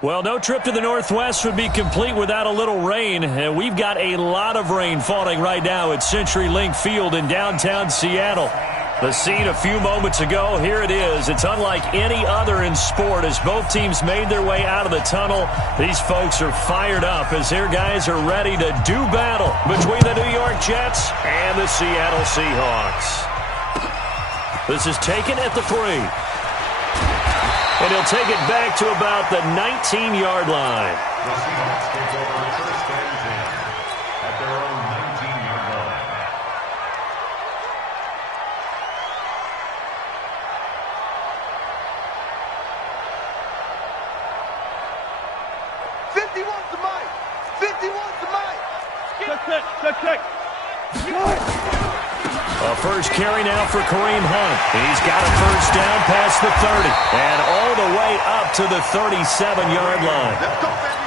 Well, no trip to the Northwest would be complete without a little rain. And we've got a lot of rain falling right now at CenturyLink Field in downtown Seattle. The scene a few moments ago, here it is. It's unlike any other in sport as both teams made their way out of the tunnel. These folks are fired up as their guys are ready to do battle between the New York Jets and the Seattle Seahawks. This is taken at the 3. And he'll take it back to about the 19-yard line. The Seahawks take over first and 10 at their own 19-yard line. Check. A first carry now for Kareem Hunt. He's got a first down past the 30 and all the way up to the 37-yard line.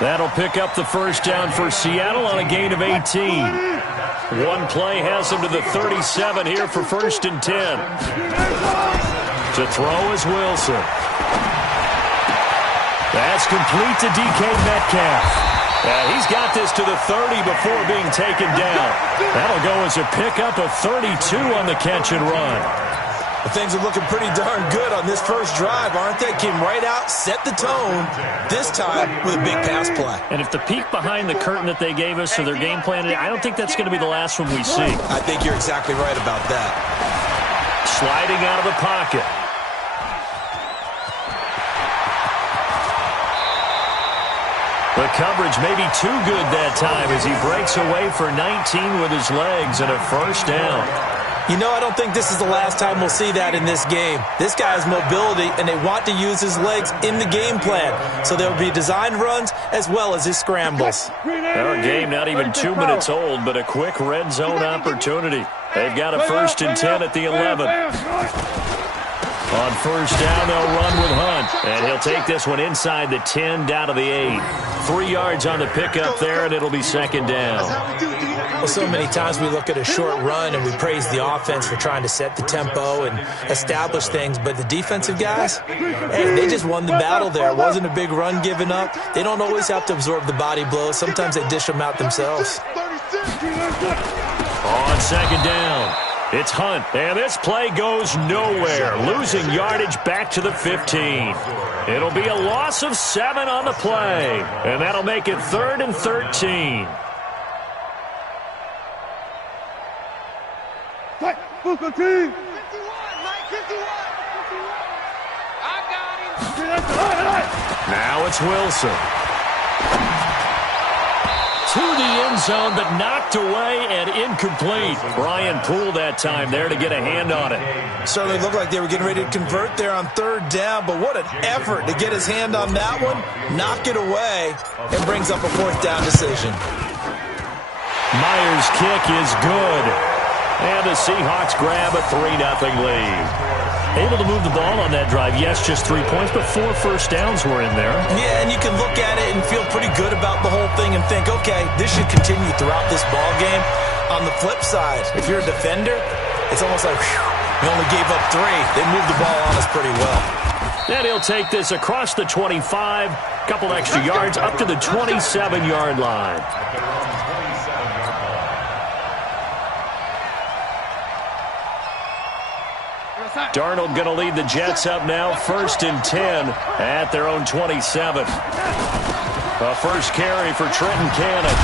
That'll pick up the first down for Seattle on a gain of 18. One play has him to the 37 here for first and 10. To throw is Wilson. That's complete to DK Metcalf. He's got this to the 30 before being taken down. That'll go as a pickup of 32 on the catch and run. Well, things are looking pretty darn good on this first drive, aren't they? Came right out, set the tone, this time with a big pass play. And if the peek behind the curtain that they gave us to their game plan, I don't think that's going to be the last one we see. I think you're exactly right about that. Sliding out of the pocket. The coverage may be too good that time as he breaks away for 19 with his legs and a first down. You know, I don't think this is the last time we'll see that in this game. This guy has mobility, and they want to use his legs in the game plan. So there will be designed runs as well as his scrambles. Our game not even 2 minutes old, but a quick red zone opportunity. They've got a first and 10 at the 11. On first down, they'll run with Hunt. And he'll take this one inside the 10 down to the 8. 3 yards on the pickup there, and it'll be second down. Well, so many times we look at a short run and we praise the offense for trying to set the tempo and establish things. But the defensive guys, hey, they just won the battle there. It wasn't a big run given up. They don't always have to absorb the body blows. Sometimes they dish them out themselves. On second down, it's Hunt, and this play goes nowhere, losing yardage back to the 15. It'll be a loss of 7 on the play, and that'll make it 3rd and 13. Booker team. 51, Mike, 51. I got him. Now it's Wilson. To the end zone, but knocked away and incomplete. Brian Poole that time there to get a hand on it. Certainly looked like they were getting ready to convert there on third down, but what an effort to get his hand on that one, knock it away, and brings up a fourth down decision. Myers' kick is good. And the Seahawks grab a 3-0 lead. Able to move the ball on that drive. Yes, just 3 points, but 4 first downs were in there. Yeah, and you can look at it and feel pretty good about the whole thing and think, okay, this should continue throughout this ball game. On the flip side, if you're a defender, it's almost like, whew, we only gave up 3. They moved the ball on us pretty well. And he'll take this across the 25, couple extra yards up to the 27-yard line. Darnold going to lead the Jets up now, 1st and 10 at their own 27. A first carry for Trenton Cannon.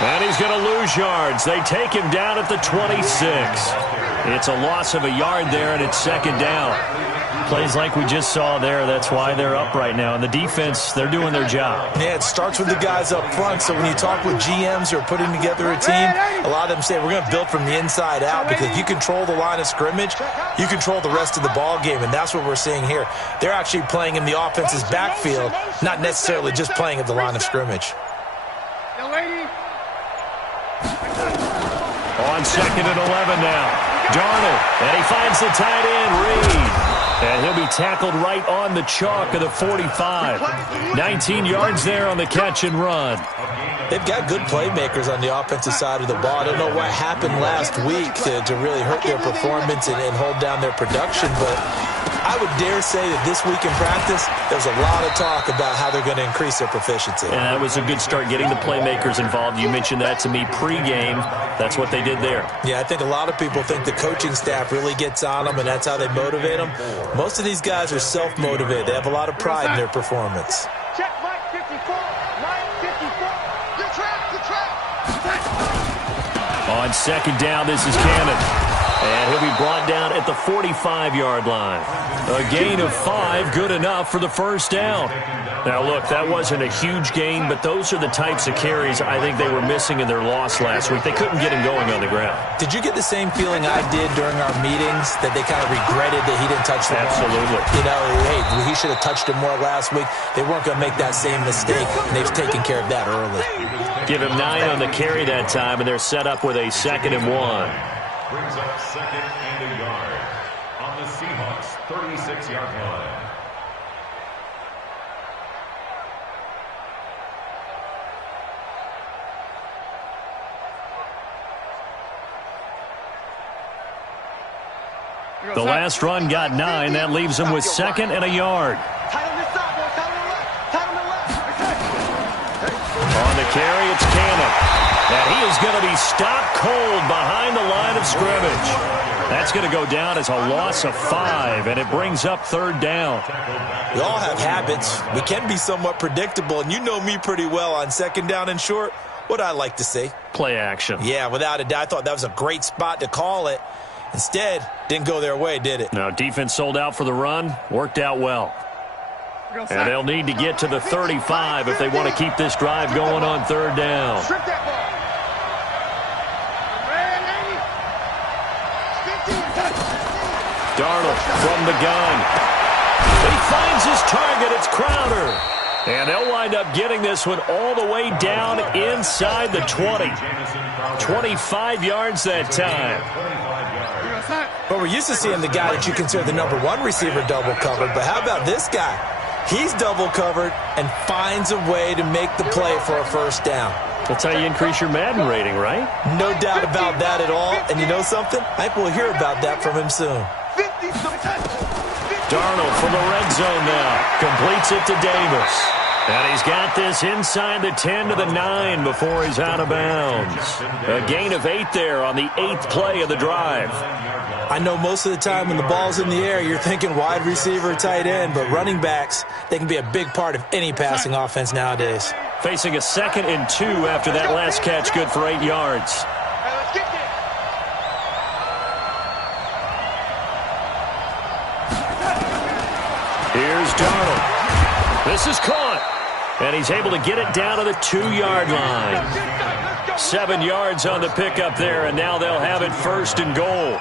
And he's going to lose yards. They take him down at the 26. It's a loss of a yard there, and it's second down. Plays like we just saw there, that's why they're up right now. And the defense, they're doing their job. Yeah, it starts with the guys up front. So when you talk with GMs who are putting together a team, a lot of them say we're going to build from the inside out, because if you control the line of scrimmage, you control the rest of the ball game, and that's what we're seeing here. They're actually playing in the offense's backfield, not necessarily just playing at the line of scrimmage. On second and 11 now. Darnold, and he finds the tight end, Reed. And he'll be tackled right on the chalk of the 45. 19 yards there on the catch and run. They've got good playmakers on the offensive side of the ball. I don't know what happened last week to really hurt their performance and hold down their production, but I would dare say that this week in practice, there's a lot of talk about how they're going to increase their proficiency. And that was a good start, getting the playmakers involved. You mentioned that to me pregame. That's what they did there. Yeah, I think a lot of people think the coaching staff really gets on them, and that's how they motivate them. Most of these guys are self-motivated. They have a lot of pride in their performance. Check Mike 54. Mike 54. Good trap. On second down, this is Cannon. And he'll be brought down at the 45-yard line. A gain of 5, good enough for the first down. Now, look, that wasn't a huge gain, but those are the types of carries I think they were missing in their loss last week. They couldn't get him going on the ground. Did you get the same feeling I did during our meetings, that they kind of regretted that he didn't touch the ball? Absolutely. You know, hey, he should have touched him more last week. They weren't going to make that same mistake, and they've taken care of that early. Give him 9 on the carry that time, and they're set up with a 2nd and 1. Brings up 2nd and a yard on the Seahawks' 36-yard line. The last run got 9. That leaves him with 2nd and a yard. On the carry, it's Cannon. And he is going to be stopped cold behind the line of scrimmage. That's going to go down as a loss of 5, and it brings up 3rd down. We all have habits. We can be somewhat predictable, and you know me pretty well on 2nd down and short. What I like to see? Play action. Yeah, without a doubt. I thought that was a great spot to call it. Instead, didn't go their way, did it? Now, defense sold out for the run. Worked out well. And they'll need to get to the 35 if they want to keep this drive going on 3rd down. Darnold from the gun. He finds his target. It's Crowder. And they'll wind up getting this one all the way down inside the 20. 25 yards that time. Well, we're used to seeing the guy that you consider the #1 receiver double covered, but how about this guy? He's double covered and finds a way to make the play for a 1st down. That's how you increase your Madden rating, right? No doubt about that at all. And you know something? I think we'll hear about that from him soon. Darnold from the red zone now. Completes it to Davis. And he's got this inside the 10 to the 9 before he's out of bounds. A gain of 8 there on the 8th play of the drive. I know most of the time when the ball's in the air, you're thinking wide receiver, tight end, but running backs, they can be a big part of any passing offense nowadays. Facing a 2nd and 2 after that last catch, good for 8 yards. Here's Darnold. This is caught. And he's able to get it down to the 2-yard line. 7 yards on the pickup there, and now they'll have it 1st and goal.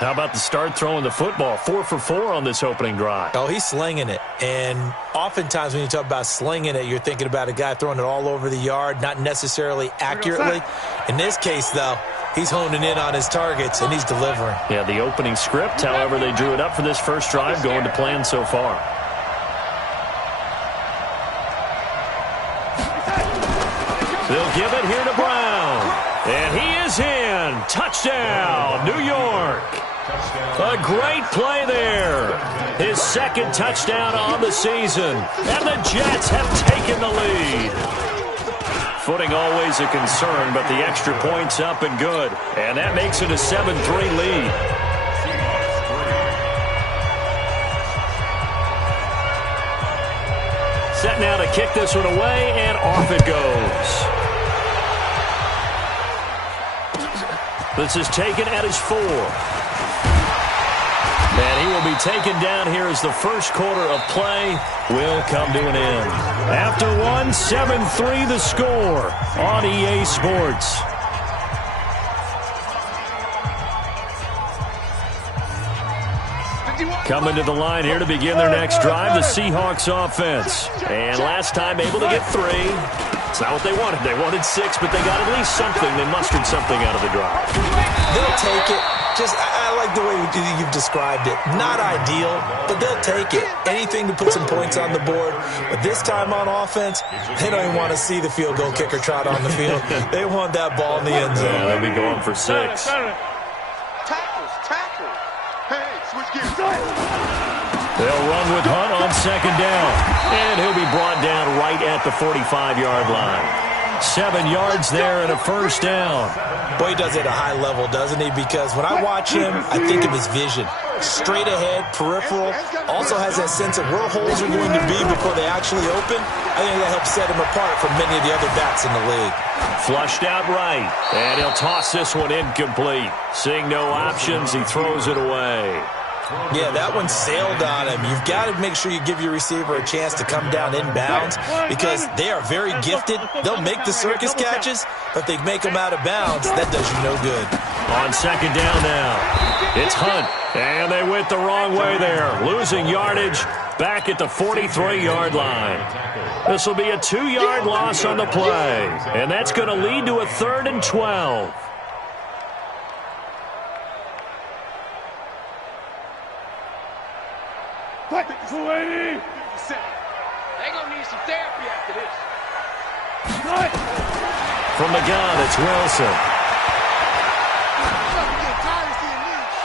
How about the start throwing the football? 4 for 4 on this opening drive. Oh, he's slinging it. And oftentimes when you talk about slinging it, you're thinking about a guy throwing it all over the yard, not necessarily accurately. In this case, though, he's honing in on his targets, and he's delivering. Yeah, the opening script, however, they drew it up for this first drive, going to plan so far. They'll give it here to Brown. And he is in. Touchdown, New York. A great play there. His 2nd touchdown on the season. And the Jets have taken the lead. Footing always a concern, but the extra point's up and good. And that makes it a 7-3 lead. Set now to kick this one away, and off it goes. This is taken at his 4. And he will be taken down here as the first quarter of play will come to an end. After one, 7-3 the score on EA Sports. Coming to the line here to begin their next drive, the Seahawks offense. And last time able to get 3. It's not what they wanted. They wanted 6, but they got at least something. They mustered something out of the drive. They'll take it. I like the way you've described it. Not ideal, but they'll take it. Anything to put some points on the board. But this time on offense, they don't even want to see the field goal kicker trot on the field. They want that ball in the end zone. Yeah, they'll be going for 6. Tackles. Hey, switch gears. run with Hunt on second down. And he'll be brought down right at the 45-yard line. 7 yards there and a first down. Boy, he does it at a high level, doesn't he? Because when I watch him, I think of his vision. Straight ahead, peripheral. Also has that sense of where holes are going to be before they actually open. I think that helps set him apart from many of the other backs in the league. Flushed out right. And he'll toss this one incomplete. Seeing no options, he throws it away. Yeah, that one sailed on him. You've got to make sure you give your receiver a chance to come down inbounds because they are very gifted. They'll make the circus catches, but if they make them out of bounds, that does you no good. On second down now, it's Hunt. And they went the wrong way there, losing yardage back at the 43-yard line. This will be a 2-yard loss on the play, and that's going to lead to a 3rd and 12. They're going to need some therapy after this. From the gun, it's Wilson.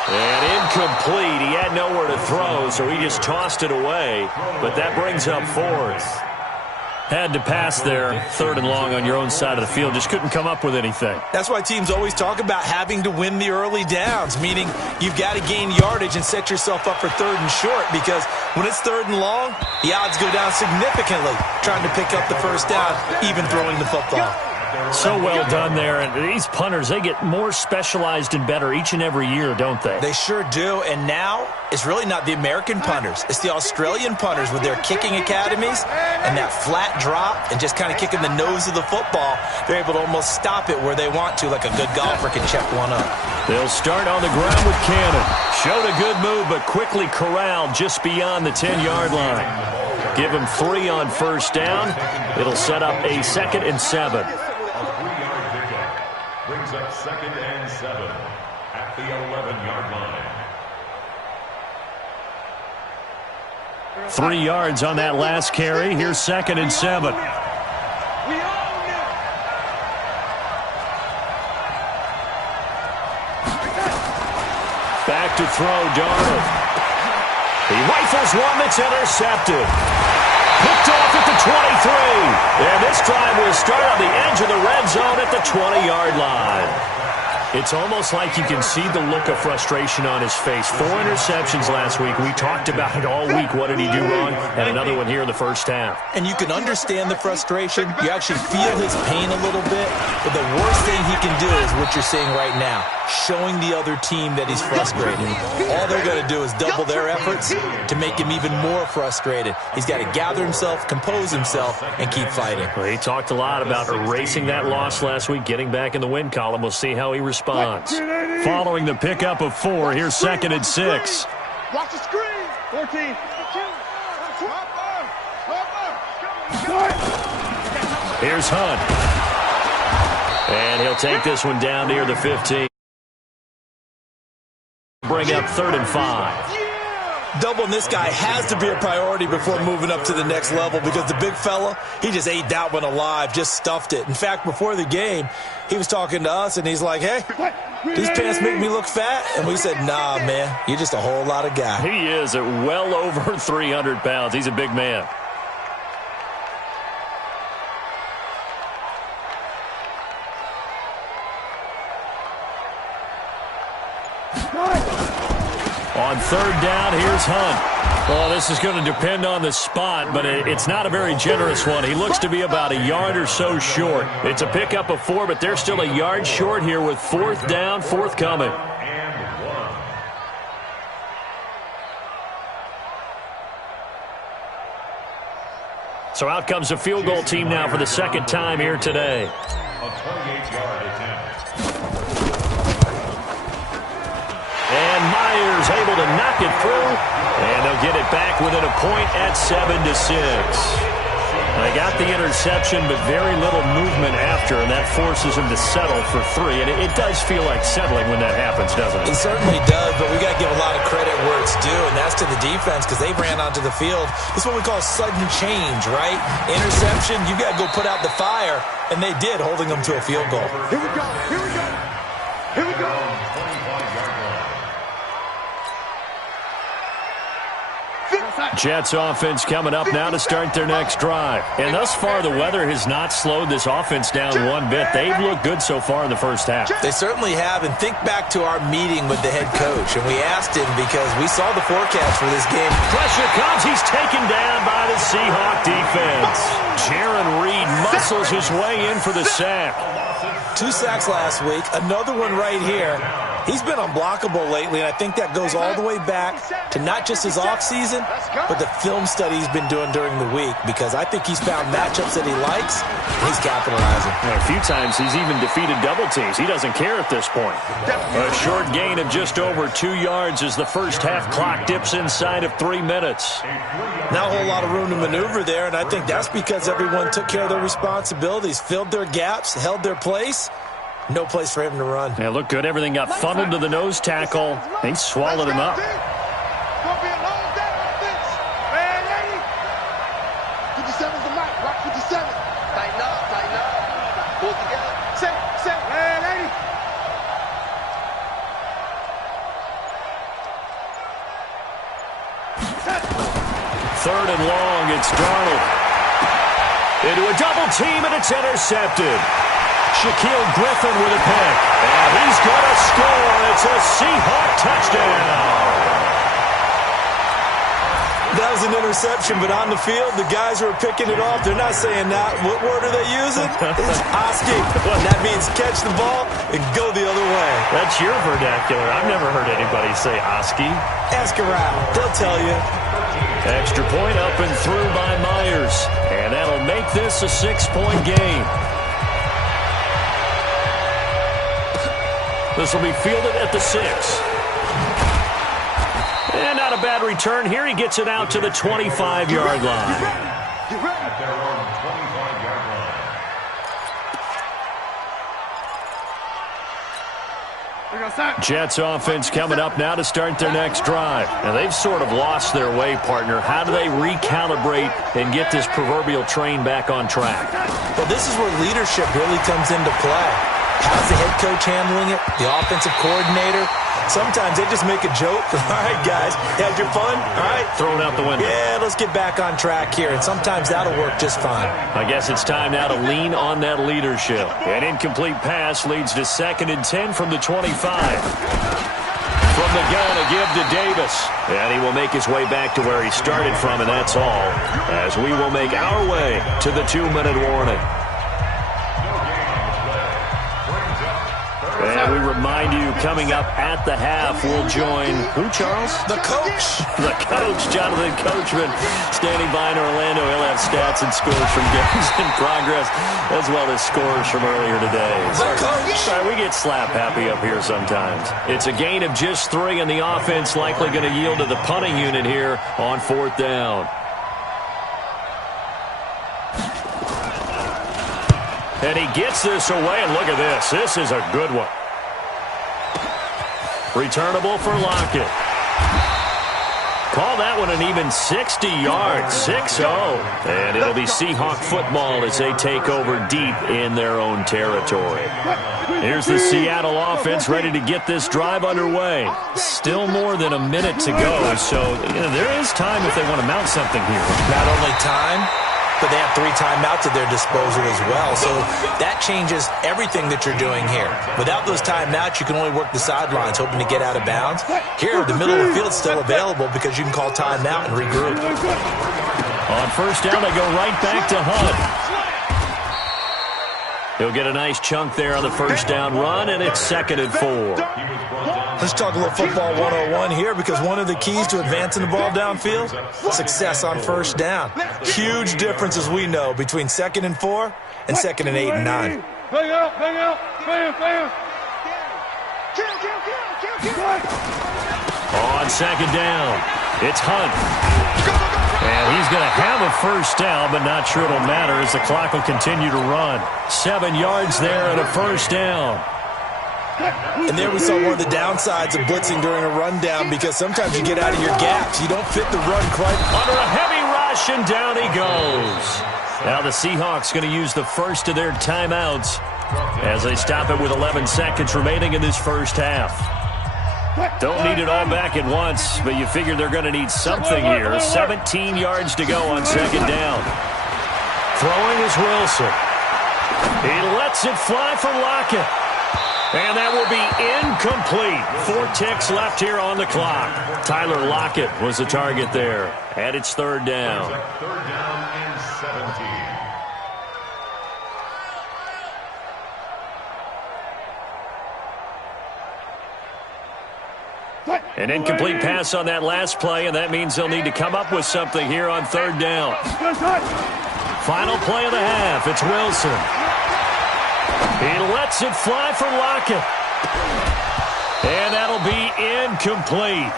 And incomplete. He had nowhere to throw, so he just tossed it away. But that brings up 4th. Had to pass there, 3rd and long on your own side of the field. Just couldn't come up with anything. That's why teams always talk about having to win the early downs, meaning you've got to gain yardage and set yourself up for 3rd and short because when it's 3rd and long, the odds go down significantly trying to pick up the first down, even throwing the football. So well done there. And these punters, they get more specialized and better each and every year, don't they? They sure do. And now it's really not the American punters. It's the Australian punters with their kicking academies and that flat drop and just kind of kicking the nose of the football. They're able to almost stop it where they want to, like a good golfer can check one up. They'll start on the ground with Cannon. Showed a good move, but quickly corralled just beyond the 10-yard line. Give him 3 on first down. It'll set up a 2nd and 7. Brings up 2nd and 7 at the 11-yard line. 3 yards on that last carry. Here's 2nd and 7. Back to throw, Darnold. He rifles one that's intercepted. Picked off at the 23. And this drive will start on the edge of the red zone at the 20-yard line. It's almost like you can see the look of frustration on his face. 4 interceptions last week. We talked about it all week. What did he do wrong? And another one here in the first half. And you can understand the frustration. You actually feel his pain a little bit. But the worst thing he can do is what you're seeing right now, showing the other team that he's frustrated. All they're going to do is double their efforts to make him even more frustrated. He's got to gather himself, compose himself, and keep fighting. Well, he talked a lot about erasing that loss last week, getting back in the win column. We'll see how he responds. Following the pickup of 4, here's 2nd and 6. Watch the screen. 14. Here's Hunt. And he'll take this one down near the 15. Bring up 3rd and 5. Doubling this guy has to be a priority before moving up to the next level because the big fella, he just ate that one alive, just stuffed it. In fact, before the game, he was talking to us, and he's like, hey, these pants make me look fat? And we said, nah, man, you're just a whole lot of guy. He is at well over 300 pounds. He's a big man. On 3rd down, here's Hunt. Well, this is going to depend on the spot, but it's not a very generous one. He looks to be about a yard or so short. It's a pickup of 4, but they're still a yard short here with 4th down, forthcoming. So out comes the field goal team now for the 2nd time here today. A 28-yard attempt. And Myers able to knock it through, and they'll get it back within a point at 7-6. They got the interception, but very little movement after, and that forces him to settle for 3. And it does feel like settling when that happens, doesn't it? It certainly does, but we got to give a lot of credit where it's due, and that's to the defense because they ran onto the field. This is what we call sudden change, right? Interception, you got to go put out the fire, and they did, holding them to a field goal. Here we go. Here we go. Here we go. 25-yard line. Jets offense coming up now to start their next drive. And thus far, the weather has not slowed this offense down one bit. They've looked good so far in the first half. They certainly have. And think back to our meeting with the head coach. And we asked him because we saw the forecast for this game. Pressure comes. He's taken down by the Seahawk defense. Jaron Reed muscles his way in for the sack. 2 sacks last week. Another one right here. He's been unblockable lately, and I think that goes all the way back to not just his offseason, but the film study he's been doing during the week, because I think he's found matchups that he likes, and he's capitalizing. A few times he's even defeated double teams. He doesn't care at this point. A short gain of just over 2 yards as the first half clock dips inside of 3 minutes. Not a whole lot of room to maneuver there, and I think that's because everyone took care of their responsibilities, filled their gaps, held their place. No place for him to run. Yeah, looked good. Everything got funneled to the nose tackle. They swallowed him up. Gonna be a long day on this. Man, lady. 57's the mic. Rock 57. Tighten up, tighten up. Pull it together. Set, man, lady. Third and long. It's Darnold. Into a double team, and it's intercepted. Shaquille Griffin with a pick. And he's going to score. It's a Seahawk touchdown. That was an interception, but on the field, the guys who are picking it off, they're not saying that. What word are they using? It's Oski. That means catch the ball and go the other way. That's your vernacular. I've never heard anybody say Oski. Ask around. They'll tell you. Extra point up and through by Myers. And that'll make this a 6-point game. This will be fielded at the 6. And not a bad return here. He gets it out to the 25-yard line. At their own 25-yard line. Jets offense coming up now to start their next drive. Now, they've sort of lost their way, partner. How do they recalibrate and get this proverbial train back on track? Well, this is where leadership really comes into play. How's the head coach handling it? The offensive coordinator? Sometimes they just make a joke. All right, guys, had your fun? All right. Throw it out the window. Yeah, let's get back on track here. And sometimes that'll work just fine. I guess it's time now to lean on that leadership. An incomplete pass leads to 2nd and 10 from the 25. From the gun, a give to Davis. And he will make his way back to where he started from, and that's all. As we will make our way to the 2-minute warning. And we remind you, coming up at the half, we'll join who, Charles? The coach. The coach, Jonathan Coachman, standing by in Orlando. He'll have stats and scores from games in progress, as well as scores from earlier today. The coach. Sorry, we get slap happy up here sometimes. It's a gain of just 3, and the offense likely going to yield to the punting unit here on 4th down. And he gets this away, and look at this. This is a good one. Returnable for Lockett. Call that one an even 60 yards, 6-0. And it'll be Seahawk football as they take over deep in their own territory. Here's the Seattle offense ready to get this drive underway. Still more than a minute to go, so there is time if they want to mount something here. Not only time, but they have 3 timeouts at their disposal as well. So that changes everything that you're doing here. Without those timeouts, you can only work the sidelines, hoping to get out of bounds. Here, the middle of the field is still available because you can call timeout and regroup. On 1st down, they go right back to Hunt. He'll get a nice chunk there on the 1st down run, and it's 2nd and 4. Let's talk a little football 101 here, because one of the keys to advancing the ball downfield, success on 1st down. Huge difference, as we know, between 2nd and 4 and 2nd and 8 and 9. Bang out, bam. On 2nd down, it's Hunt. And he's going to have a 1st down, but not sure it'll matter as the clock will continue to run. 7 yards there and a 1st down. And there we saw one of the downsides of blitzing during a rundown, because sometimes you get out of your gaps. You don't fit the run quite. Under a heavy rush, and down he goes. Now the Seahawks going to use the first of their timeouts as they stop it with 11 seconds remaining in this 1st half. Don't need it all back at once, but you figure they're going to need something here. 17 yards to go on second down. Throwing is Wilson. He lets it fly for Lockett. And that will be incomplete. 4 ticks left here on the clock. Tyler Lockett was the target there. And it's third down. Third down and 17. An incomplete pass on that last play, and that means they'll need to come up with something here on third down. Final play of the half. It's Wilson. He lets it fly for Lockett. And that'll be incomplete.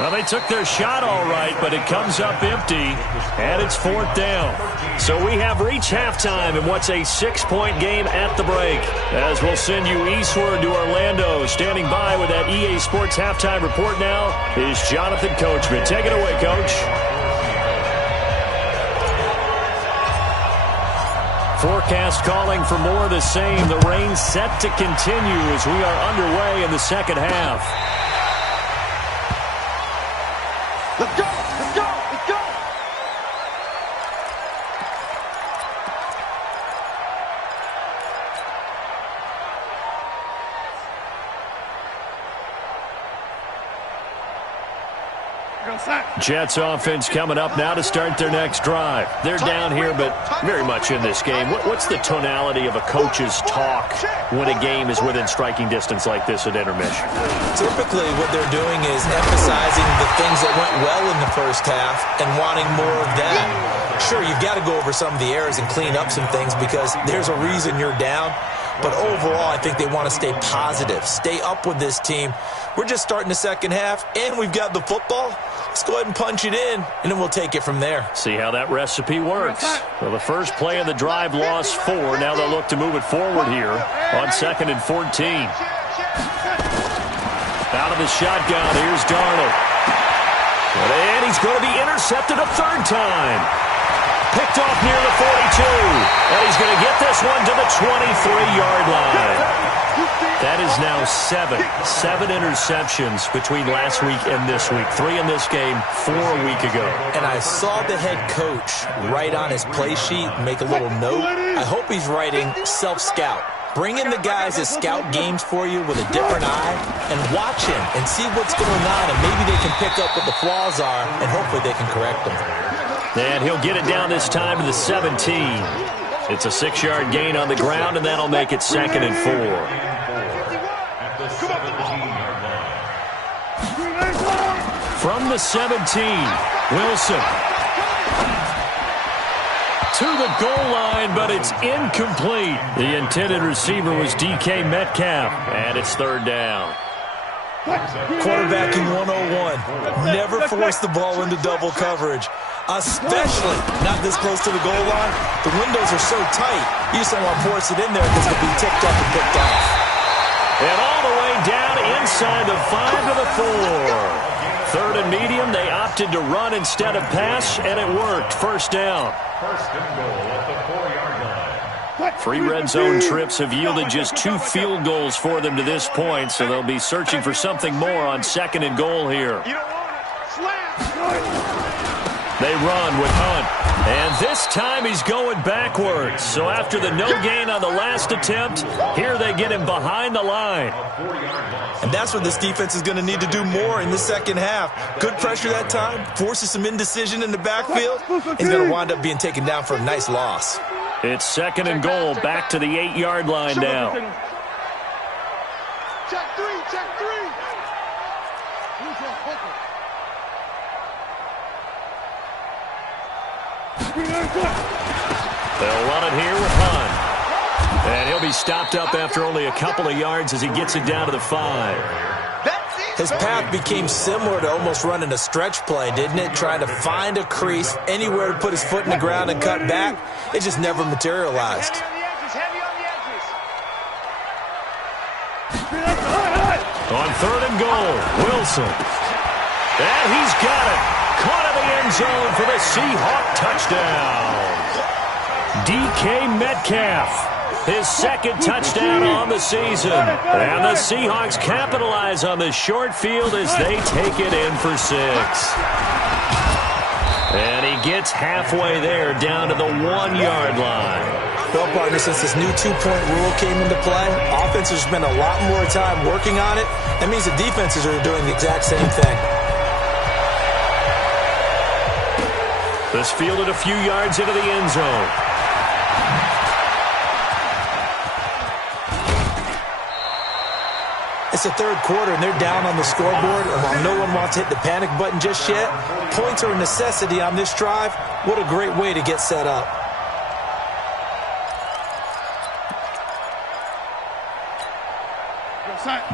Well, they took their shot all right, but it comes up empty, and it's fourth down. So we have reached halftime in what's a 6-point game at the break. As we'll send you eastward to Orlando. Standing by with that EA Sports halftime report now is Jonathan Coachman. Take it away, Coach. Forecast calling for more of the same. The rain set to continue as we are underway in the second half. Let's go! Let's go! Let's go! Jets offense coming up now to start their next drive. They're down here, but very much in this game. What's the tonality of a coach's talk when a game is within striking distance like this at intermission? Typically, what they're doing is emphasizing the things that went well in the first half and wanting more of that. Sure, you've got to go over some of the errors and clean up some things because there's a reason you're down. But overall, I think they want to stay positive, stay up with this team. We're just starting the second half, and we've got the football. Let's go ahead and punch it in, and then we'll take it from there. See how that recipe works. Well, the first play of the drive lost 4. Now they'll look to move it forward here on 2nd and 14. Out of the shotgun, here's Darnold. And he's going to be intercepted a third time. Picked off near the 42. And he's going to get this one to the 23-yard line. That is now 7 interceptions between last week and this week. 3 in this game, 4 a week ago. And I saw the head coach write on his play sheet, make a little note. I hope he's writing self-scout. Bring in the guys that scout games for you with a different eye and watch him and see what's going on, and maybe they can pick up what the flaws are, and hopefully they can correct them. And he'll get it down this time to the 17. It's a 6-yard gain on the ground, and that'll make it 2nd and 4. From the 17, Wilson. To the goal line, but it's incomplete. The intended receiver was DK Metcalf, and it's third down. Quarterbacking 101. Never force the ball into double coverage, especially not this close to the goal line. The windows are so tight, you just don't want to force it in there because it'll be tipped up and picked off. And all the way down inside the 5 to the 4. Third and medium, they opted to run instead of pass, and it worked. First down. First and goal at the 4-yard line. 3 red zone trips have yielded just 2 field goals for them to this point, so they'll be searching for something more on 2nd and goal here. You don't want it. Slam. They run with Hunt, and this time he's going backwards. So after the no gain on the last attempt, here they get him behind the line. And that's what this defense is going to need to do more in the second half. Good pressure that time, forces some indecision in the backfield. He's going to wind up being taken down for a nice loss. It's 2nd and goal, back to the 8-yard line now. Check 3, check 3. They'll run it here with Hunt. And he'll be stopped up after only a couple of yards as he gets it down to the 5. His path became similar to almost running a stretch play, didn't it? Trying to find a crease, anywhere to put his foot in the ground and cut back. It just never materialized. On 3rd and goal, Wilson. And he's got it. Caught in the end zone for the Seahawk touchdown. DK Metcalf. His second touchdown on the season. And the Seahawks capitalize on this short field as they take it in for 6. And he gets halfway there down to the 1-yard line. Well, partner, since this new two-point rule came into play, offenses spend a lot more time working on it. That means the defenses are doing the exact same thing. This fielded a few yards into the end zone. It's the third quarter, and they're down on the scoreboard. And while no one wants to hit the panic button just yet, points are a necessity on this drive. What a great way to get set up.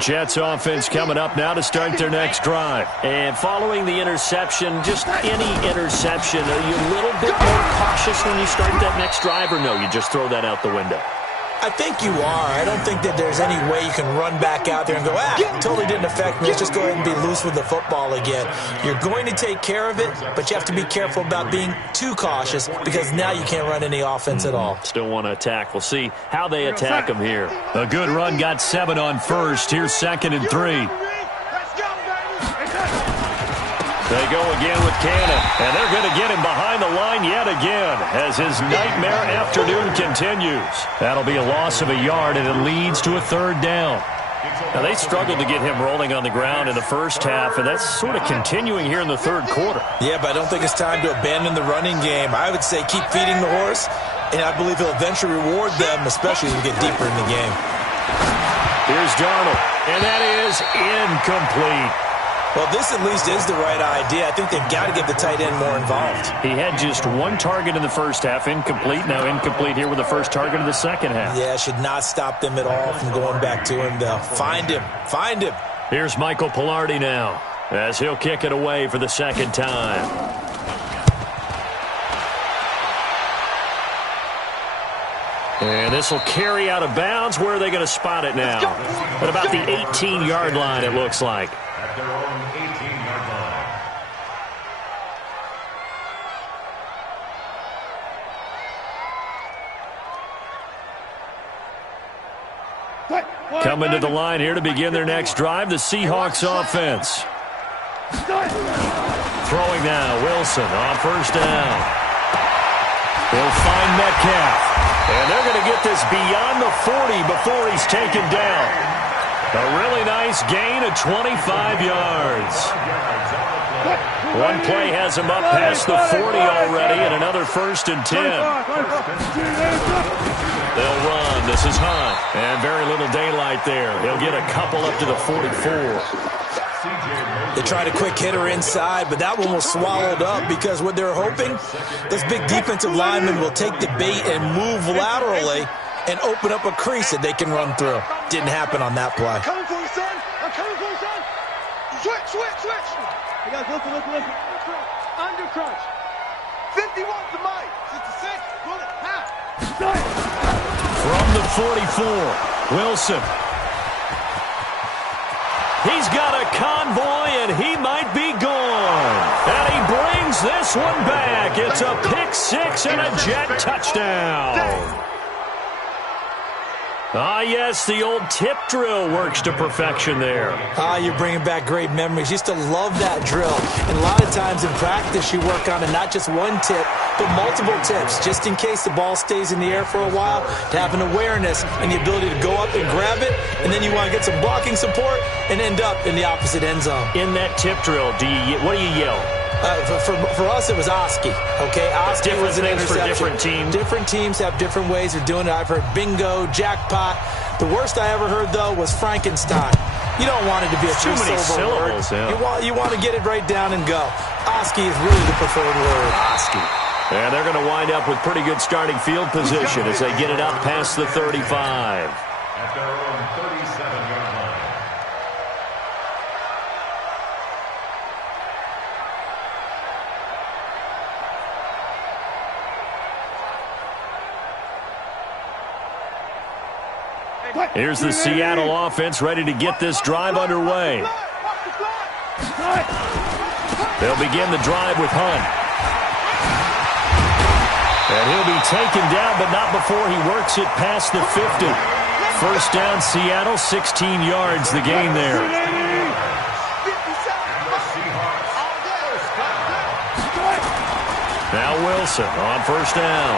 Jets offense coming up now to start their next drive. And following the interception, just any interception, are you a little bit more cautious when you start that next drive, or no, you just throw that out the window? I think you are. I don't think that there's any way you can run back out there and go, totally didn't affect me. Let's just go ahead and be loose with the football again. You're going to take care of it, but you have to be careful about being too cautious because now you can't run any offense at all. Still want to attack. We'll see how they attack them here. A good run got 7 on first. Here's 2nd and 3. They go again with Cannon, and they're going to get him behind the line yet again as his nightmare afternoon continues. That'll be a loss of a yard, and it leads to a 3rd down. Now, they struggled to get him rolling on the ground in the first half, and that's sort of continuing here in the 3rd quarter. Yeah, but I don't think it's time to abandon the running game. I would say keep feeding the horse, and I believe he'll eventually reward them, especially as we get deeper in the game. Here's Darnold, and that is incomplete. Well, this at least is the right idea. I think they've got to get the tight end more involved. He had just 1 target in the first half, incomplete. Now incomplete here with the first target of the second half. Yeah, should not stop them at all from going back to him, though. Find him. Find him. Here's Michael Pilardi now as he'll kick it away for the 2nd time. And this will carry out of bounds. Where are they going to spot it now? At about the 18-yard line, it looks like. At their own 18-yard line. Coming to the line here to begin their next drive, the Seahawks offense. Throwing now, Wilson on 1st down. They'll find Metcalf. And they're going to get this beyond the 40 before he's taken down. A really nice gain of 25 yards. One play has him up past the 40 already, and another 1st and 10. They'll run. This is Hunt. And very little daylight there. He'll get a couple up to the 44. They tried a quick hitter inside, but that one was swallowed up because what they're hoping, this big defensive lineman will take the bait and move laterally and open up a crease that they can run through. Didn't happen on that play. I'm coming for you, son. I'm coming for you, son. Switch. You guys, listen. Under crunch. 51 to Mike. 66. Pull it. Half. From the 44, Wilson. He's got a convoy, and he might be gone. And he brings this one back. It's a pick 6 and a Jet touchdown. Ah, yes, the old tip drill works to perfection there. You're bringing back great memories. Used to love that drill. And a lot of times in practice, you work on it, not just one tip, but multiple tips, just in case the ball stays in the air for a while, to have an awareness and the ability to go up and grab it, and then you want to get some blocking support and end up in the opposite end zone. In that tip drill, what do you yell? For us, it was Oski. Okay, Oski was an interception. For different teams. Different teams have different ways of doing it. I've heard bingo, jackpot. The worst I ever heard, though, was Frankenstein. You don't want it to be a too many syllables. Yeah. You want to get it right down and go. Oski is really the preferred word. Oski. And they're going to wind up with pretty good starting field position as they get it up past the 35. At their own 37-yard line. Here's the Seattle offense ready to get this drive underway. They'll begin the drive with Hunt. And he'll be taken down, but not before he works it past the 50. First down, Seattle, 16 yards, the gain there. Now Wilson on first down.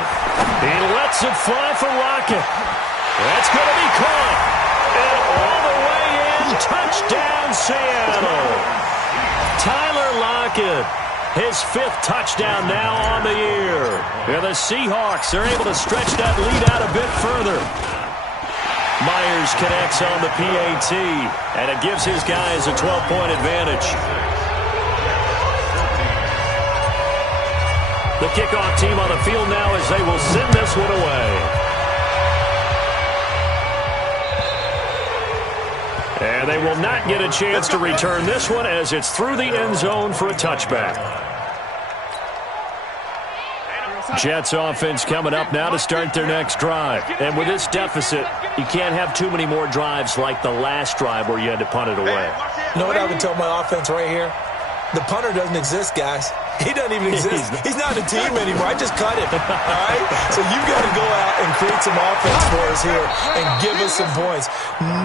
He lets it fly for Lockett. That's going to be caught. And all the way in, touchdown, Seattle. Tyler Lockett. His 5th touchdown now on the year. And the Seahawks are able to stretch that lead out a bit further. Myers connects on the PAT, and it gives his guys a 12-point advantage. The kickoff team on the field now as they will send this one away. And they will not get a chance to return this one as it's through the end zone for a touchback. Jets offense coming up now to start their next drive. And with this deficit, you can't have too many more drives like the last drive where you had to punt it away. You know what I would tell my offense right here? The punter doesn't exist, guys. He doesn't even exist. He's not a team anymore. I just cut him. All right? So you've got to go out and create some offense for us here and give us some points.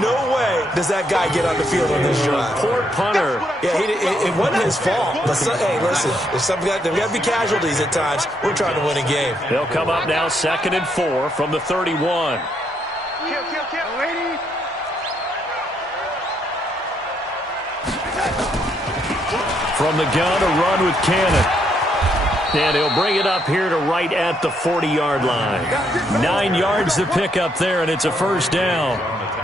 No way does that guy get on the field on this drive. Poor punter. Yeah, it wasn't his fault. But hey, listen, there's got to be casualties at times. We're trying to win a game. They'll come up now 2nd and 4 from the 31. From the gun, a run with Cannon. And he'll bring it up here to right at the 40-yard line. 9 yards to pick up there, and it's a first down.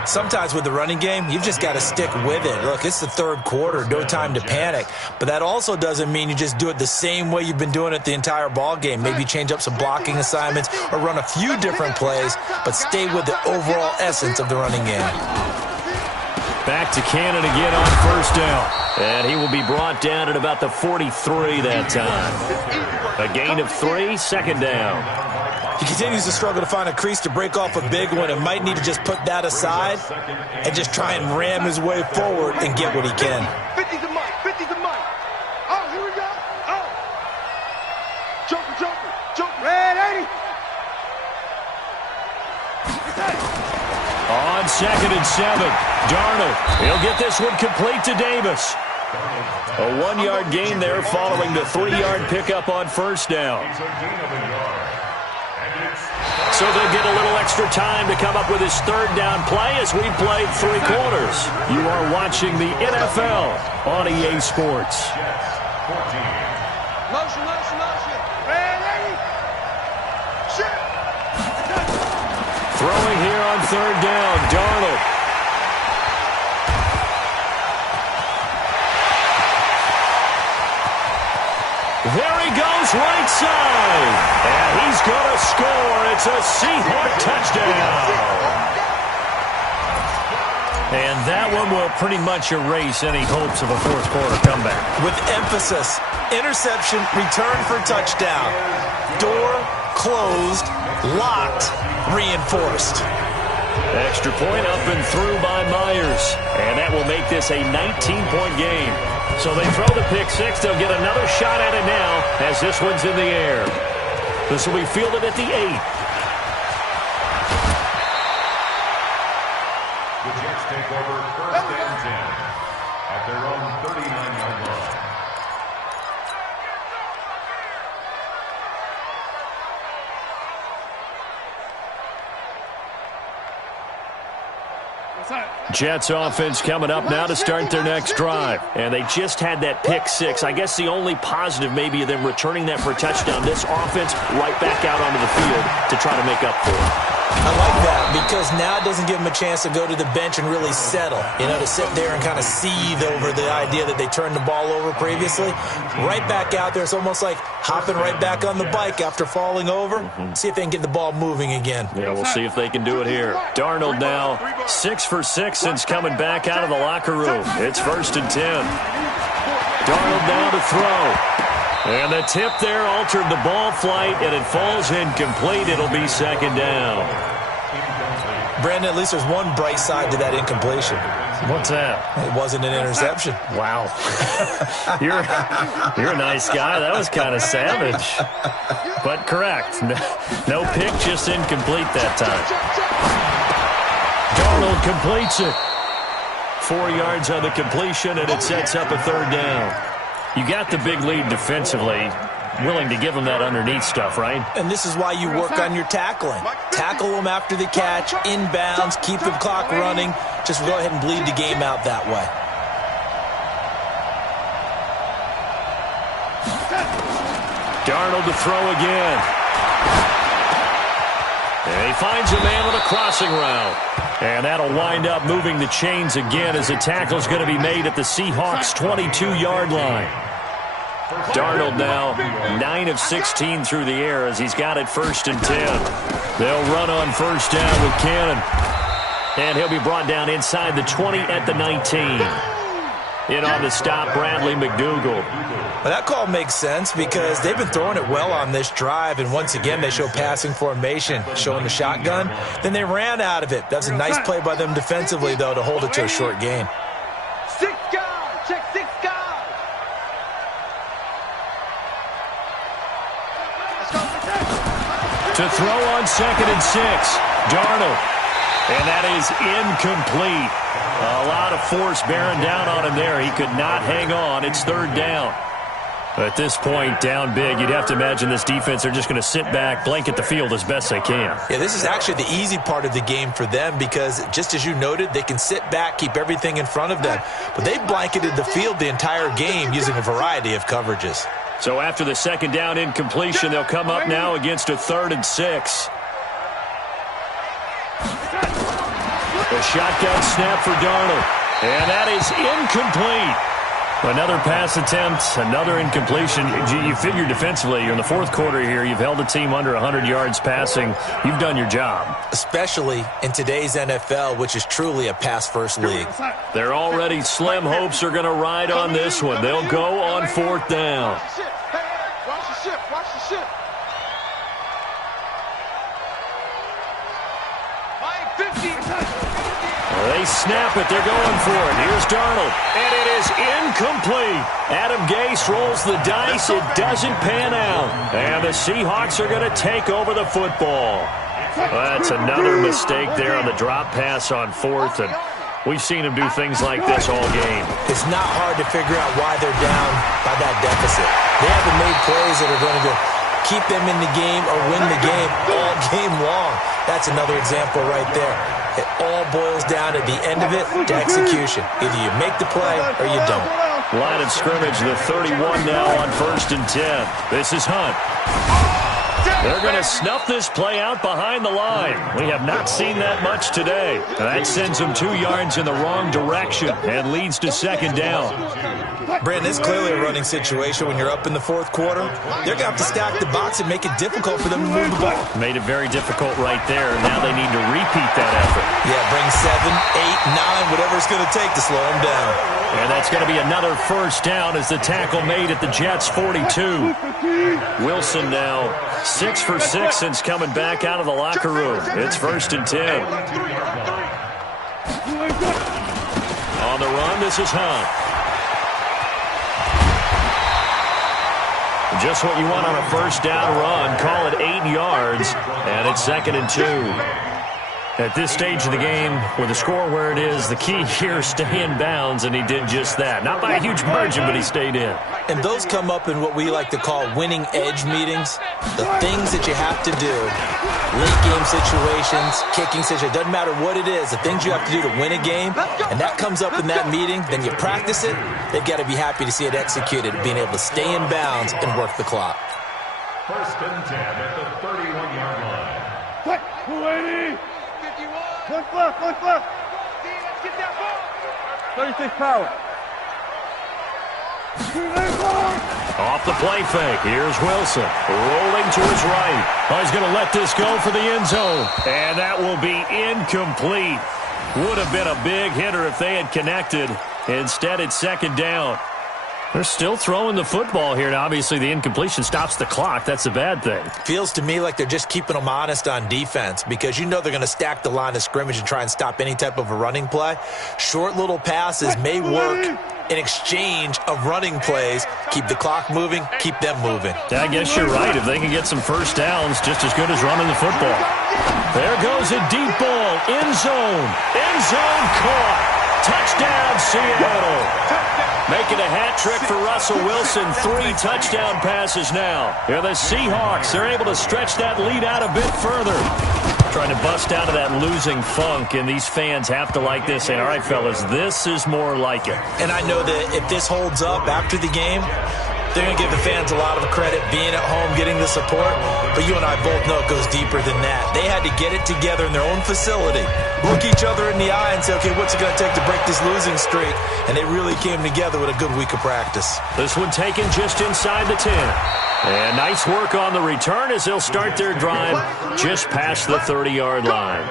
Sometimes with the running game, you've just got to stick with it. Look, it's the 3rd quarter, no time to panic. But that also doesn't mean you just do it the same way you've been doing it the entire ball game. Maybe change up some blocking assignments or run a few different plays, but stay with the overall essence of the running game. Back to Cannon again on first down. And he will be brought down at about the 43 that time. A gain of 3, 2nd down. He continues to struggle to find a crease to break off a big one and might need to just put that aside and just try and ram his way forward and get what he can. 50's the mic, 50's the mic. Oh, here we go. Oh. Joker. Red 80. On 2nd and 7, Darnold. He'll get this one complete to Davis. A 1-yard gain there following the 3-yard pickup on first down. So they'll get a little extra time to come up with his 3rd down play as we played 3 quarters. You are watching the NFL on EA Sports. Motion. Red 80. Shit. Throwing here on 3rd down, Darnold. There he goes, right side. And he's going to score. It's a Seahawk touchdown. And that one will pretty much erase any hopes of a 4th quarter comeback. With emphasis, interception, return for touchdown. Door closed, locked, reinforced. Extra point up and through by Myers. And that will make this a 19-point game. So they throw the pick 6. They'll get another shot at it now as this one's in the air. This will be fielded at the 8. The Jets take over 1st and 10 at their own 39-yard line. Jets offense coming up now to start their next drive. And they just had that pick 6. I guess the only positive maybe of them returning that for a touchdown. This offense right back out onto the field to try to make up for it. I like that because now it doesn't give them a chance to go to the bench and really settle, to sit there and kind of seethe over the idea that they turned the ball over previously. Right back out there. It's almost like hopping right back on the bike after falling over. See if they can get the ball moving again. Yeah, we'll see if they can do it here. Darnold now 6 for 6 since coming back out of the locker room. It's 1st and 10. Darnold now to throw. And the tip there altered the ball flight, and it falls incomplete. It'll be 2nd down. Brandon, at least there's one bright side to that incompletion. What's that? It wasn't an interception. Wow. You're a nice guy. That was kind of savage. But correct. No pick, just incomplete that time. Darnold completes it. 4 yards on the completion, and it sets up a third down. You got the big lead defensively. Willing to give them that underneath stuff, right? And this is why you work on your tackling. Tackle them after the catch, inbounds, keep the clock running. Just go ahead and bleed the game out that way. Darnold to throw again. And he finds a man with a crossing route. And that'll wind up moving the chains again as the tackle's going to be made at the Seahawks' 22-yard line. Darnold now 9 of 16 through the air as he's got it 1st and 10. They'll run on first down with Cannon. And he'll be brought down inside the 20 at the 19. In on the stop, Bradley McDougald. Well, that call makes sense because they've been throwing it well on this drive, and once again they show passing formation, showing the shotgun. Then they ran out of it. That's a nice play by them defensively, though, to hold it to a short gain. 6 guard, check 6 guard. To throw on 2nd and 6, Darnold. And that is incomplete. A lot of force bearing down on him there. He could not hang on. It's 3rd down. At this point, down big, you'd have to imagine this defense are just going to sit back, blanket the field as best they can. Yeah, this is actually the easy part of the game for them because, just as you noted, they can sit back, keep everything in front of them. But they blanketed the field the entire game using a variety of coverages. So after the 2nd down incompletion, they'll come up now against a 3rd and 6. A shotgun snap for Darnold. And that is incomplete. Another pass attempt, another incompletion. You figure defensively, you're in the 4th quarter here. You've held the team under 100 yards passing. You've done your job. Especially in today's NFL, which is truly a pass-first league. Their already slim hopes are going to ride on this one. They'll go on 4th down. Watch the ship, watch the ship. Mike, 50. They snap it. They're going for it. Here's Darnold. And it is incomplete. Adam Gase rolls the dice. It doesn't pan out. And the Seahawks are going to take over the football. That's another mistake there on the drop pass on 4th. And we've seen him do things like this all game. It's not hard to figure out why they're down by that deficit. They haven't made plays that are going to keep them in the game or win the game all game long. That's another example right there. It all boils down at the end of it to execution. Either you make the play or you don't. Line of scrimmage, the 31 now on 1st and 10. This is Hunt. They're going to snuff this play out behind the line. We have not seen that much today. That sends them 2 yards in the wrong direction and leads to 2nd down. Brandon, it's clearly a running situation when you're up in the 4th quarter. They're going to have to stack the box and make it difficult for them to move the ball. Made it very difficult right there. Now they need to repeat that effort. Yeah, bring 7, 8, 9, whatever it's going to take to slow them down. And that's going to be another 1st down as the tackle made at the Jets' 42. Wilson now 6 for 6 since coming back out of the locker room. It's 1st and 10. On the run, this is Hunt. Just what you want on a 1st down run. Call it 8 yards, and it's 2nd and 2. At this stage of the game, with the score where it is, the key here is stay in bounds, and he did just that. Not by a huge margin, but he stayed in. And those come up in what we like to call winning edge meetings. The things that you have to do, late game situations, kicking situations, doesn't matter what it is, the things you have to do to win a game, and that comes up in that meeting, then you practice it, they've got to be happy to see it executed, being able to stay in bounds and work the clock. 1st and 10 at the 31-yard line. 280. 1 left, 1 left. Let's get that ball. 36 power. Off the play fake. Here's Wilson. Rolling to his right. Oh, he's going to let this go for the end zone. And that will be incomplete. Would have been a big hitter if they had connected. Instead, it's 2nd down. They're still throwing the football here, and obviously the incompletion stops the clock. That's a bad thing. Feels to me like they're just keeping them honest on defense because you know they're going to stack the line of scrimmage and try and stop any type of a running play. Short little passes may work in exchange of running plays. Keep the clock moving, keep them moving. I guess you're right. If they can get some first downs, just as good as running the football. There goes a deep ball. End zone. End zone caught. Touchdown, Seattle. Making a hat trick for Russell Wilson. 3 touchdown passes now. Here the Seahawks. They're able to stretch that lead out a bit further. Trying to bust out of that losing funk, and these fans have to like this. Saying, all right, fellas, this is more like it. And I know that if this holds up after the game, they're going to give the fans a lot of credit being at home, getting the support. But you and I both know it goes deeper than that. They had to get it together in their own facility, look each other in the eye and say, okay, what's it going to take to break this losing streak? And they really came together with a good week of practice. This one taken just inside the 10. And nice work on the return as they'll start their drive just past the 30-yard line.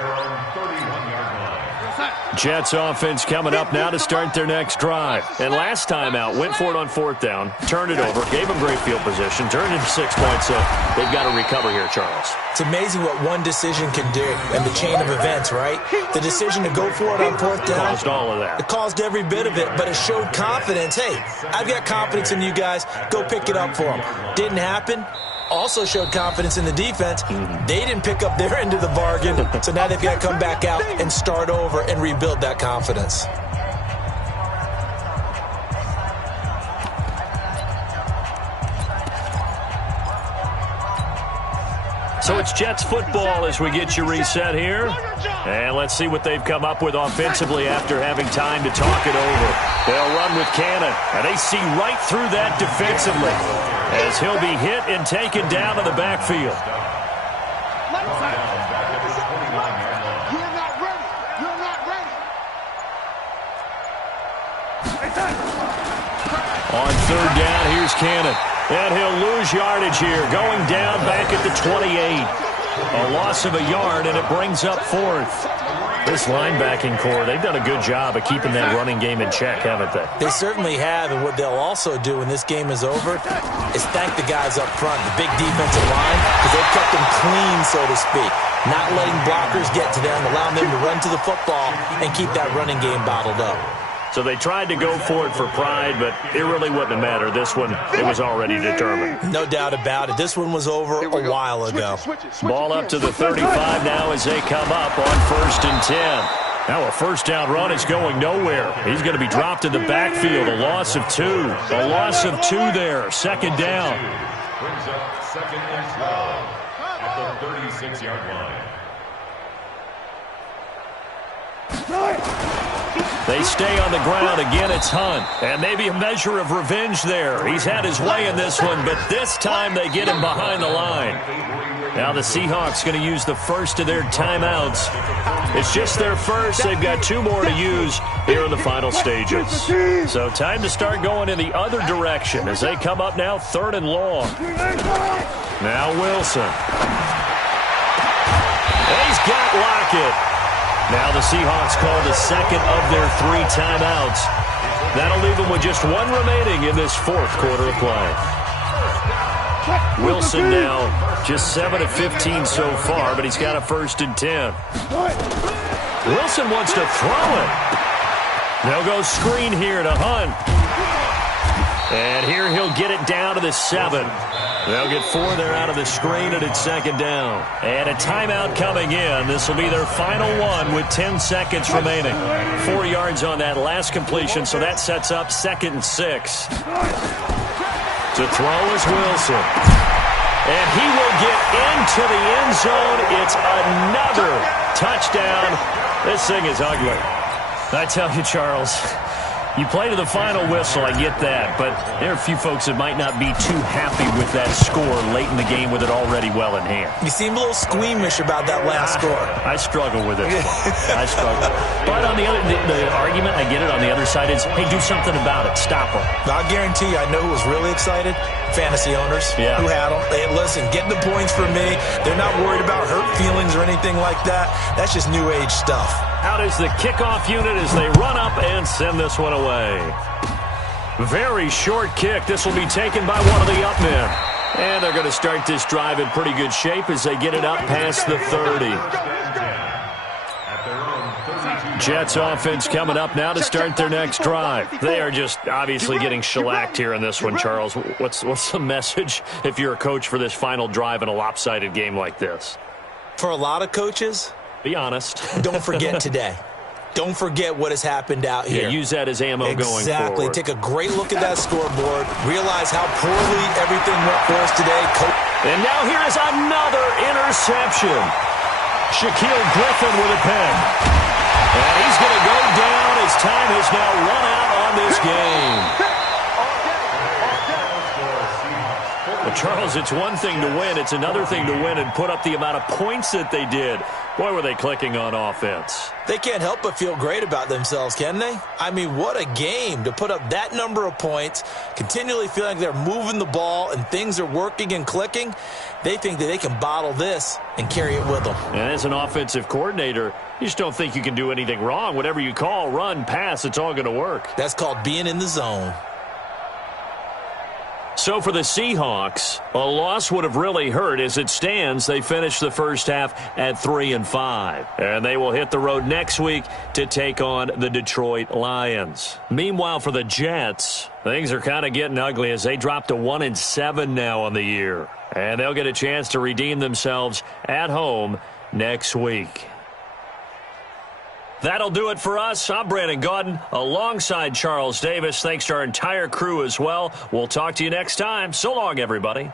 Jets offense coming up now to start their next drive. And last time out, went for it on 4th down, turned it over, gave them great field position, turned it 6 points, so they've got to recover here, Charles. It's amazing what one decision can do in the chain of events, right? The decision to go for it on 4th down. Caused all of that. It caused every bit of it, but it showed confidence. Hey, I've got confidence in you guys. Go pick it up for them. Didn't happen. Also showed confidence in the defense. They didn't pick up their end of the bargain, so now they've got to come back out and start over and rebuild that confidence. So it's Jets football as we get you reset here. And let's see what they've come up with offensively after having time to talk it over. They'll run with Cannon, and they see right through that defensively as he'll be hit and taken down to the backfield. You're not ready. You're not ready. On 3rd down, here's Cannon. And he'll lose yardage here, going down back at the 28. A loss of a yard, and it brings up 4th. This linebacking core, they've done a good job of keeping that running game in check, haven't they? They certainly have, and what they'll also do when this game is over is thank the guys up front, the big defensive line, because they've kept them clean, so to speak. Not letting blockers get to them, allowing them to run to the football and keep that running game bottled up. So they tried to go for it for pride, but it really wouldn't have mattered. This one, it was already determined. No doubt about it. This one was over a while ago. Ball up to the 35 now as they come up on 1st and 10. Now a 1st down run is going nowhere. He's going to be dropped in the backfield. A loss of 2. A loss of 2 there. 2nd down. Brings up 2nd and 12 at the 36-yard line. They stay on the ground. Again, it's Hunt. And maybe a measure of revenge there. He's had his way in this one, but this time they get him behind the line. Now the Seahawks going to use the first of their timeouts. It's just their first. They've got 2 more to use here in the final stages. So time to start going in the other direction as they come up now 3rd and long. Now Wilson. He's got Lockett. Now the Seahawks call the 2nd of their 3 timeouts. That'll leave them with just 1 remaining in this 4th quarter of play. Wilson now just 7 of 15 so far, but he's got a 1st and 10. Wilson wants to throw it. They'll go screen here to Hunt. And here he'll get it down to the 7. They'll get 4 there out of the screen, and it's 2nd down. And a timeout coming in. This will be their final one with 10 seconds remaining. 4 yards on that last completion, so that sets up 2nd and 6. To throw is Wilson. And he will get into the end zone. It's another touchdown. This thing is ugly. I tell you, Charles, you play to the final whistle, I get that, but there are a few folks that might not be too happy with that score late in the game with it already well in hand. You seem a little squeamish about that last score. I struggle with it. I struggle. But on the other, the argument, I get it, on the other side is, hey, do something about it. Stop them. I guarantee you, I know who was really excited. Fantasy owners who had them. Hey, listen, get the points for me. They're not worried about hurt feelings or anything like that. That's just new age stuff. Out is the kickoff unit as they run up and send this one away. Very short kick. This will be taken by one of the up men. And they're going to start this drive in pretty good shape as they get it up past the 30. Jets offense coming up now to start their next drive. They are just obviously getting shellacked here in this one, Charles. What's the message if you're a coach for this final drive in a lopsided game like this? For a lot of coaches, be honest. Don't forget today. Don't forget what has happened out here. Yeah, use that as ammo going forward. Exactly. Take a great look at that scoreboard. Realize how poorly everything went for us today. And now here is another interception. Shaquille Griffin with a pen. And he's going to go down as time has now run out on this game. Well, Charles, it's one thing to win. It's another thing to win and put up the amount of points that they did. Boy, were they clicking on offense. They can't help but feel great about themselves, can they? I mean, what a game to put up that number of points, continually feeling like they're moving the ball and things are working and clicking. They think that they can bottle this and carry it with them. And as an offensive coordinator, you just don't think you can do anything wrong. Whatever you call, run, pass, it's all going to work. That's called being in the zone. So for the Seahawks, a loss would have really hurt. As it stands, they finished the first half at 3-5. And they will hit the road next week to take on the Detroit Lions. Meanwhile, for the Jets, things are kind of getting ugly as they drop to 1-7 now on the year. And they'll get a chance to redeem themselves at home next week. That'll do it for us. I'm Brandon Gaudin alongside Charles Davis. Thanks to our entire crew as well. We'll talk to you next time. So long, everybody.